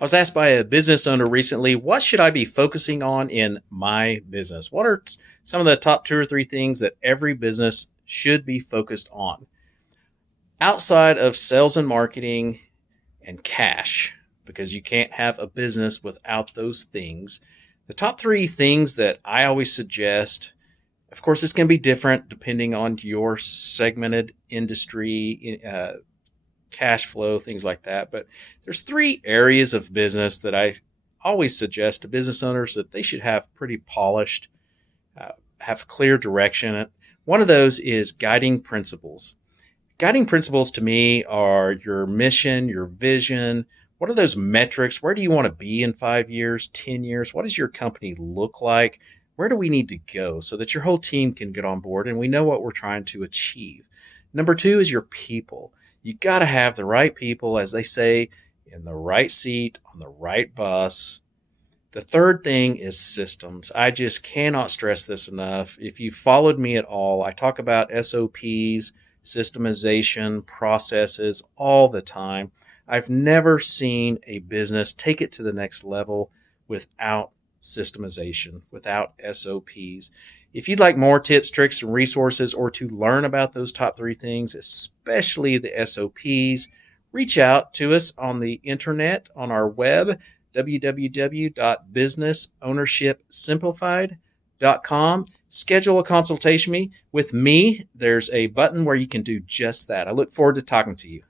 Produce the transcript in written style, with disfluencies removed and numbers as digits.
I was asked by a business owner recently, what should I be focusing on in my business? What are some of the top two or three things that every business should be focused on? Outside of sales and marketing and cash, because you can't have a business without those things. The top three things that I always suggest, of course, it's going to be different depending on your segmented industry, cash flow, things like that. But there's three areas of business that I always suggest to business owners that they should have pretty polished, have clear direction. One of those is guiding principles. Guiding principles to me are your mission, your vision. What are those metrics? Where do you want to be in 5 years, 10 years? What does your company look like? Where do we need to go so that your whole team can get on board and we know what we're trying to achieve? Number two is your people. You got to have the right people, as they say, in the right seat on the right bus. The third thing is systems. I just cannot stress this enough. If you followed me at all, I talk about SOPs, systemization, processes all the time. I've never seen a business take it to the next level without systemization, without SOPs. If you'd like more tips, tricks, and resources, or to learn about those top three things, especially the SOPs, reach out to us on the internet, on our web, www.businessownershipsimplified.com. Schedule a consultation with me. There's a button where you can do just that. I look forward to talking to you.